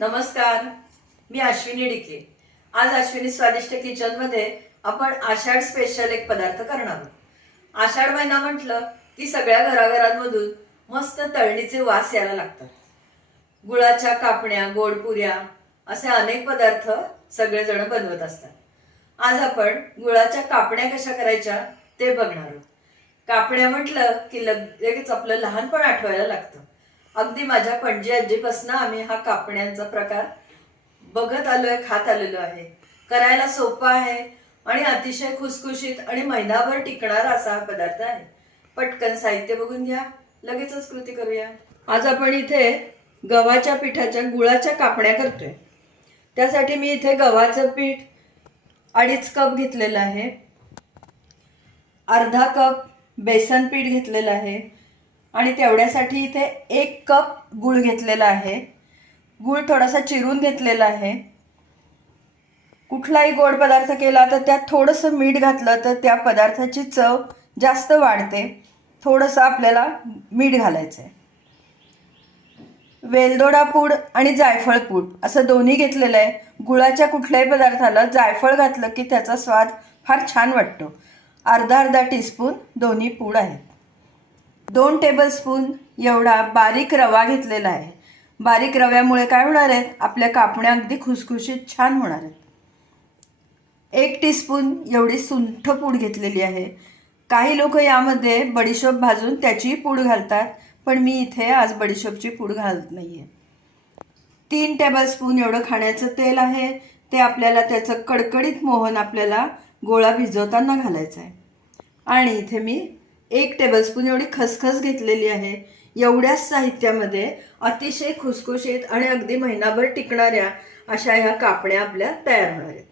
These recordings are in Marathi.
नमस्कार मी अश्विनी डिके. आज अश्विनी स्वादिष्ट किचनमध्ये आपण आषाढ स्पेशल एक पदार्थ करणार आहोत. आषाढ महिना म्हटलं की सगळ्या घराघरांमधून मस्त तळणीचे वास यायला लागतात. गुळाच्या कापण्या गोडपुऱ्या असे अनेक पदार्थ सगळेजण बनवत असतात. आज आपण गुळाच्या कापण्या कशा करायच्या ते बघणार आहोत. कापण्या म्हटलं की लगेच आपलं लहानपण आठवायला लागतं. अगदी माझ्या पणजी आजीपासून आम्ही हा कापण्यांचा प्रकार बघत आलोय खात आलेलो आहे. करायला सोपा आहे आणि अतिशय खुसखुशीत आणि महिनाभर टिकणारा असा हा पदार्थ आहे. पटकन साहित्य बघून घ्या. लगेचच कृती करूया. आज आपण इथे गव्हाच्या पिठाच्या गुळाच्या कापण्या करतोय. त्यासाठी मी इथे गव्हाचं पीठ अडीच कप घेतलेलं आहे. अर्धा कप बेसन पीठ घेतलेलं आहे. आणि तेवढ्यासाठी इथे एक कप गूळ घेतलेला आहे. गूळ थोडासा चिरून घेतलेला आहे. कुठलाही गोड पदार्थ केला तर त्यात थोडंसं मीठ घातलं तर त्या पदार्थाची चव जास्त वाढते. थोडंसं आपल्याला मीठ घालायचं आहे वेलदोडा पूड आणि जायफळ पूड असं दोन्ही घेतलेलं आहे. गुळाच्या कुठल्याही पदार्थाला जायफळ घातलं की त्याचा स्वाद फार छान वाटतो. अर्धा अर्धा टीस्पून दोन्ही पूड आहेत दोन टेबलस्पून एवढा बारीक रवा घेतलेला आहे. बारीक रव्यामुळे काय होणार आहेत आपल्या कापण्या अगदी खुसखुशीत छान होणार आहेत. एक टीस्पून एवढी सुंठ पूड घेतलेली आहे. काही लोक यामध्ये बडीशोप भाजून त्याचीही पूड घालतात पण मी इथे आज बडीशोपची पूड घालत नाही आहे तीन टेबलस्पून एवढं खाण्याचं तेल आहे. ते आपल्याला त्याचं कडकडीत मोहन आपल्याला गोळा भिजवताना घालायचं आहे आणि इथे मी एक टेबलस्पून एवढी खसखस घेतलेली आहे. एवढ्याच साहित्यामध्ये अतिशय खुसखुशीत आणि अगदी महिनाभर टिकणाऱ्या अशा ह्या कापण्या आपल्या तयार होणार आहेत.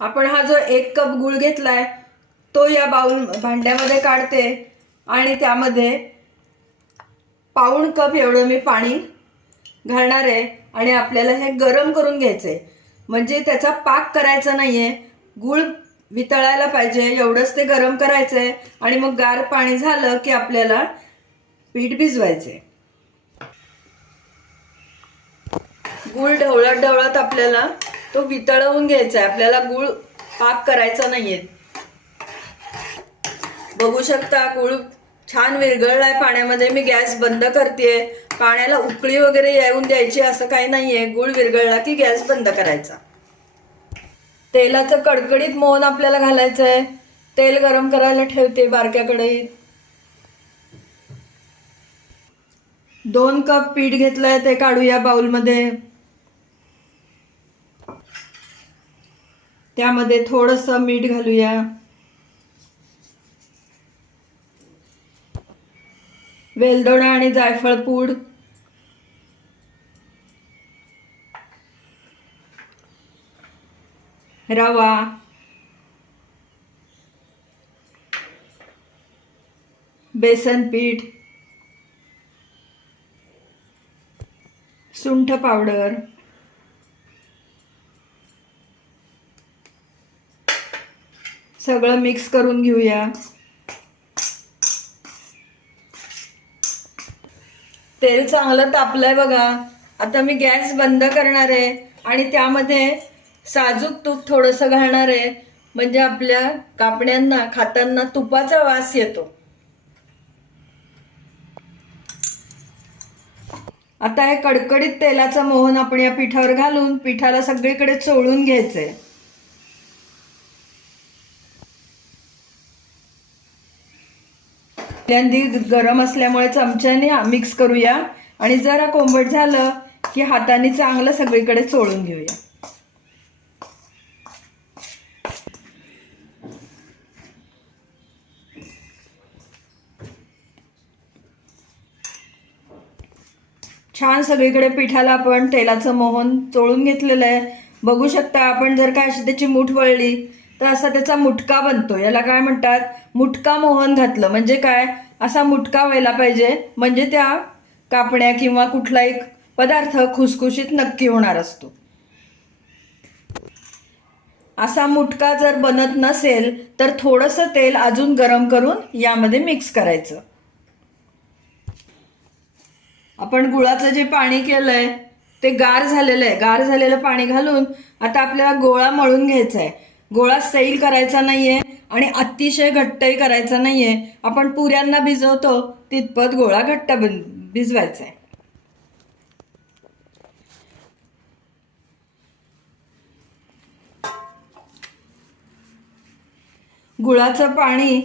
आपण हा जो एक कप गूळ घेतलाय तो या बाऊल भांड्यामध्ये काढते आणि त्यामध्ये पाऊण कप एवढं मी पाणी घालणार आहे आणि आपल्याला हे गरम करून घ्यायचं आहे म्हणजे त्याचा पाक करायचा नाही आहे गूळ वितळायला पाहिजे एवढंच ते गरम करायचंय आणि मग गार पाणी झालं की आपल्याला पीठ भिजवायचे गूळ ढवळत ढवळत आपल्याला तो वितळवून घ्यायचा आहे आपल्याला गूळ पाक करायचा नाहीये. बघू शकता गूळ छान विरघळलाय पाण्यामध्ये. मी गॅस बंद करते पाण्याला उकळी वगैरे येऊन द्यायची असं काही नाहीये. गूळ विरघळला की गॅस बंद करायचा. तेलाचं कडकडीत मोहन आपल्याला घालायचं आहे तेल गरम करायला ठेवते बारक्या कढईत दोन कप पीठ घेतलंय ते काढूया बाउलमध्ये. त्यामध्ये थोडंसं मीठ घालूया. वेलदोडा आणि जायफळ पूड. रवा. बेसन पीठ. सुंठ पावडर. सगळं मिक्स करून घेऊया. तेल चांगलं तापलंय बघा. आता मी गॅस बंद करणार आहे आणि त्यामध्ये साजूक तूप थोडंसं घालणार आहे. म्हणजे आपल्या कापण्यांना खाताना तुपाचा वास येतो. आता हे कडकडीत तेलाचं मोहन आपण या पिठावर घालून पिठाला सगळीकडे चोळून घ्यायचंय. पहिल्यांदी गरम असल्यामुळे चमच्याने मिक्स करूया. आणि जरा कोंबट झालं की हाताने चांगलं सगळीकडे चोळून घेऊया. छान सगळीकडे पिठाला आपण तेलाचं मोहन चोळून घेतलेलं आहे. बघू शकता आपण जर का अशी त्याची मूठ वळली तर असा त्याचा मुटका बनतो. याला काय म्हणतात? मुटका मोहन घातलं. म्हणजे काय? असा मुटका व्हायला पाहिजे. म्हणजे त्या कापण्या किंवा कुठलाही पदार्थ खुसखुशीत नक्की होणार असतो. असा मुटका जर बनत नसेल तर थोडंसं तेल अजून गरम करून यामध्ये मिक्स करायचं. आपण गुळाचं जे पाणी केलंय ते गार झालेलं आहे. गार झालेलं पाणी घालून आता आपल्याला गोळा मळून घ्यायचा आहे गोळा सैल करायचा नाहीये आणि अतिशय घट्टही करायचा नाहीये. आपण पुऱ्यांना भिजवतो तितपत गोळा घट्ट बन भिजवायचा आहे गुळाचं पाणी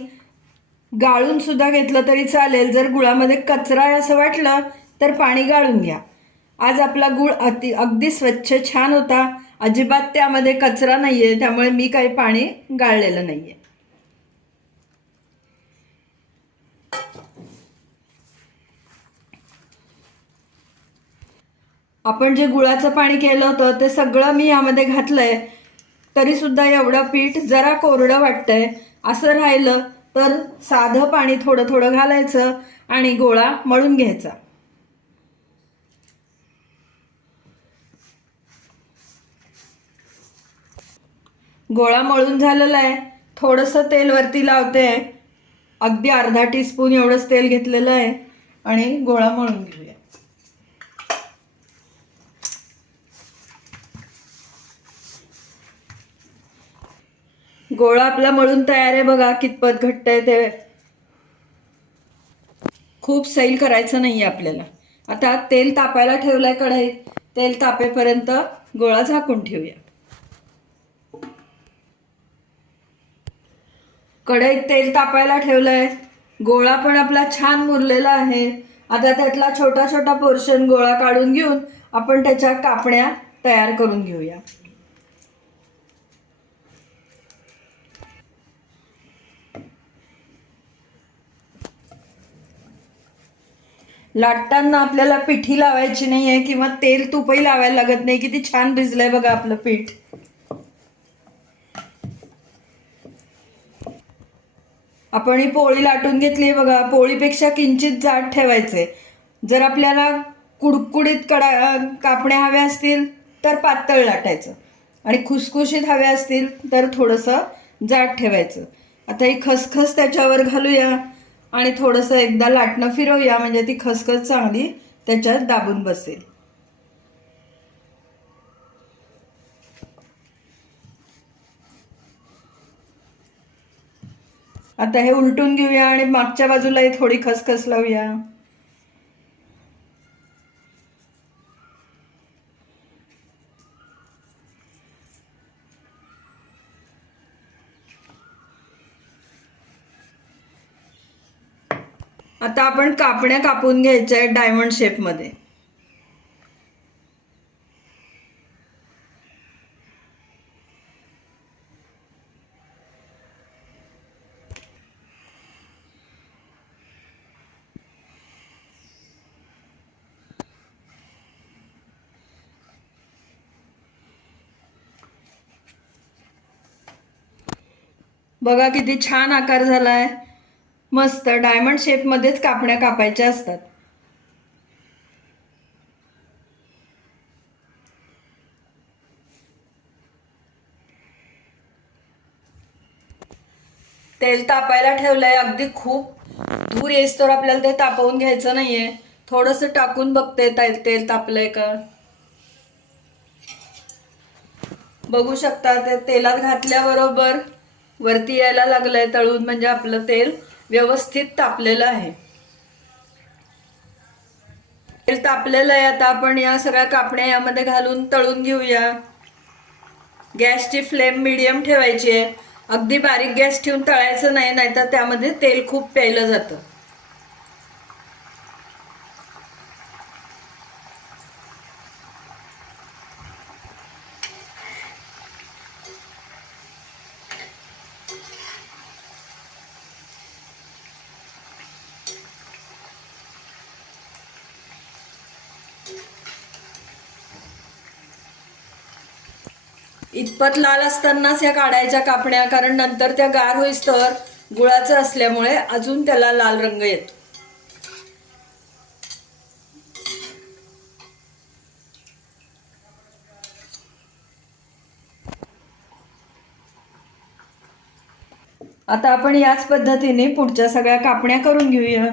गाळून सुद्धा घेतलं तरी चालेल. जर गुळामध्ये कचरा आहे असं वाटलं तर पाणी गाळून घ्या. आज आपला गूळ अति अगदी स्वच्छ छान होता. अजिबात त्यामध्ये कचरा नाहीये. त्यामुळे मी काही पाणी गाळलेलं नाहीये. आपण जे गुळाचं पाणी केलं होतं ते सगळं मी यामध्ये घातलं तरी सुद्धा एवढं पीठ जरा कोरडं वाटतंय. असं राहिलं तर साधं पाणी थोडं थोडं घालायचं आणि गोळा मळून घ्यायचा. गोळा मळून झालेला आहे. थोडंसं तेल वरती लावते. अगदी अर्धा टीस्पून एवढंच तेल घेतलेलं आहे. आणि गोळा मळून घेऊया. गोळा आपला मळून तयार आहे बघा कितपत घट्ट आहे ते. खूप सैल करायचं नाही आहे आपल्याला. आता तेल तापायला ठेवलंय कढईत. तेल तापेपर्यंत गोळा झाकून ठेवूया. कढईत तेल तापायला ठेवलंय. गोळा पण आपला छान मुरलेला आहे. आता त्यातला छोटा छोटा पोर्शन गोळा काढून घेऊन आपण त्याच्या कापण्या तयार करून घेऊया. लाटताना आपल्याला पिठी लावायची नाहीये किंवा तेल तुपही लावायला लागत नाही. किती छान भिजलंय बघा आपलं पीठ. आपण ही पोळी लाटून घेतली बघा. पोळीपेक्षा किंचित जाड ठेवायचे. जर आपल्याला कुडकुडीत कडा कापण्या हव्या असतील तर पातळ लाटायचं. आणि खुसखुशीत हव्या असतील तर थोडंसं जाड ठेवायचं. आता ही खसखस त्याच्यावर घालूया आणि थोडंसं एकदा लाटणं फिरवूया. म्हणजे ती खसखस चांगली त्याच्यात दाबून बसेल. आता हे उलटून घेऊया आणि मागच्या बाजूलाही थोडी खसखस लावूया. आता आपण कापण्या कापून घ्यायच्या आहेत डायमंड शेपमध्ये बघा किती छान आकार झालाय. मस्त डायमंड शेपमध्येच कापण्या कापायच्या असतात. तेल तापायला ठेवलंय अगदी खूप. धूर येस तर आपल्याला ते तापवून घ्यायचं नाहीये. थोडस टाकून बघते तेल तेल तापलंय का? बघू शकता ते तेलात घातल्याबरोबर वरती यायला लागलंय तळून म्हणजे आपलं तेल व्यवस्थित तापलेलं आहे. तेल तापलेलं आहे आता आपण या सगळ्या कापण्या यामध्ये घालून तळून घेऊया. गॅसची फ्लेम मिडियम ठेवायची आहे. अगदी बारीक गॅस ठेवून तळायचं नाही नाहीतर त्यामध्ये तेल खूप प्यायलं जातं. इतपत लाल असतानाच ह्या काढायच्या कापण्या कारण नंतर त्या गार होईस तर गुळाचं असल्यामुळे अजून त्याला लाल रंग येतो. आता आपण याच पद्धतीने पुढच्या सगळ्या कापण्या करून घेऊया.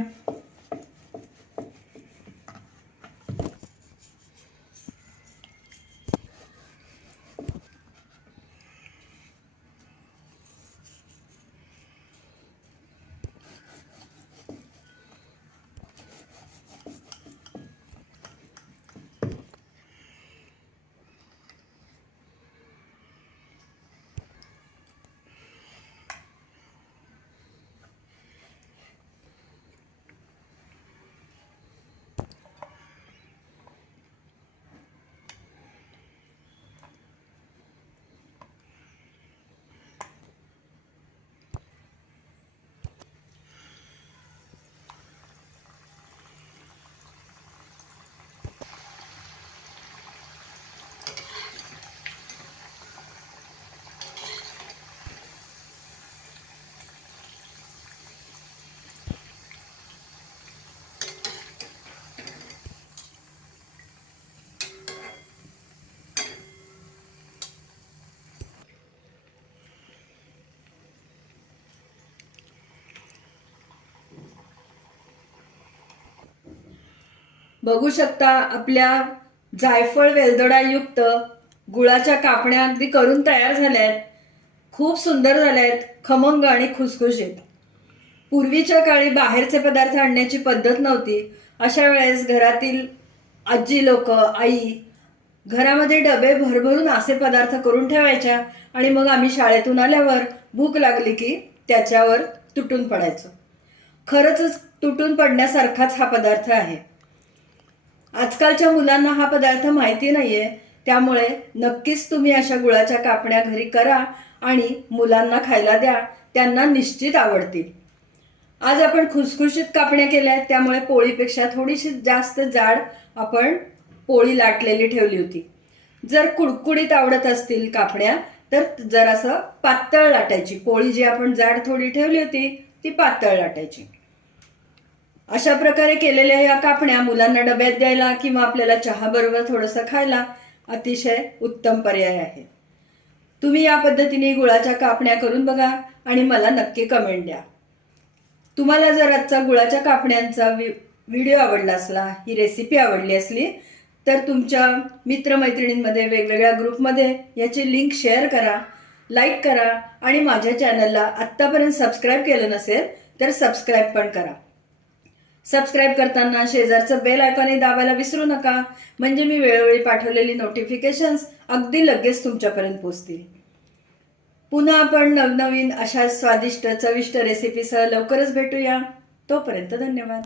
बघू शकता आपल्या जायफळ वेलदोडायुक्त गुळाच्या कापण्या अगदी करून तयार झाल्या आहेत खूप सुंदर झाल्या आहेत खमंग आणि खुसखुशीत. पूर्वीच्या काळी बाहेरचे पदार्थ आणण्याची पद्धत नव्हती. अशा वेळेस घरातील आजी लोक आई घरामध्ये डबे भरभरून असे पदार्थ करून ठेवायच्या आणि मग आम्ही शाळेतून आल्यावर भूक लागली की त्याच्यावर तुटून पडायचो. खरंच तुटून पडण्यासारखाच हा पदार्थ आहे. आजकालच्या मुलांना हा पदार्थ माहिती नाहीये. त्यामुळे नक्कीच तुम्ही अशा गुळाच्या कापण्या घरी करा आणि मुलांना खायला द्या. त्यांना निश्चित आवडतील. आज आपण खुसखुशीत कापण्या केल्या आहेत त्यामुळे पोळीपेक्षा थोडीशी जास्त जाड आपण पोळी लाटलेली ठेवली होती. जर कुडकुडीत आवडत असतील कापण्या तर जरासं पातळ लाटायची. पोळी जी आपण जाड थोडी ठेवली होती ती पातळ लाटायची. अशा प्रकारे केलेल्या या कापण्या मुलांना डब्यात द्यायला किंवा आपल्याला चहा बरोबर थोडंसं खायला अतिशय उत्तम पर्याय आहे. तुम्ही या पद्धतीने गुळाच्या कापण्या करून बघा आणि मला नक्की कमेंट द्या. तुम्हाला जर आजचा गुळाच्या कापण्यांचा वि व्हिडिओ आवडला असला ही रेसिपी आवडली असली तर तुमच्या मित्रमैत्रिणींमध्ये वेगवेगळ्या ग्रुपमध्ये याची लिंक शेअर करा लाईक करा आणि माझ्या चॅनलला आत्तापर्यंत सबस्क्राईब केलं नसेल तर सबस्क्राईब पण करा. सबस्क्राईब करताना शेजारचं बेल आयकॉनही दाबायला विसरू नका. म्हणजे मी वेळोवेळी पाठवलेली नोटिफिकेशन्स अगदी लगेच तुमच्यापर्यंत पोचतील. पुन्हा आपण नवनवीन अशा स्वादिष्ट चविष्ट रेसिपीसह लवकरच भेटूया. तोपर्यंत धन्यवाद.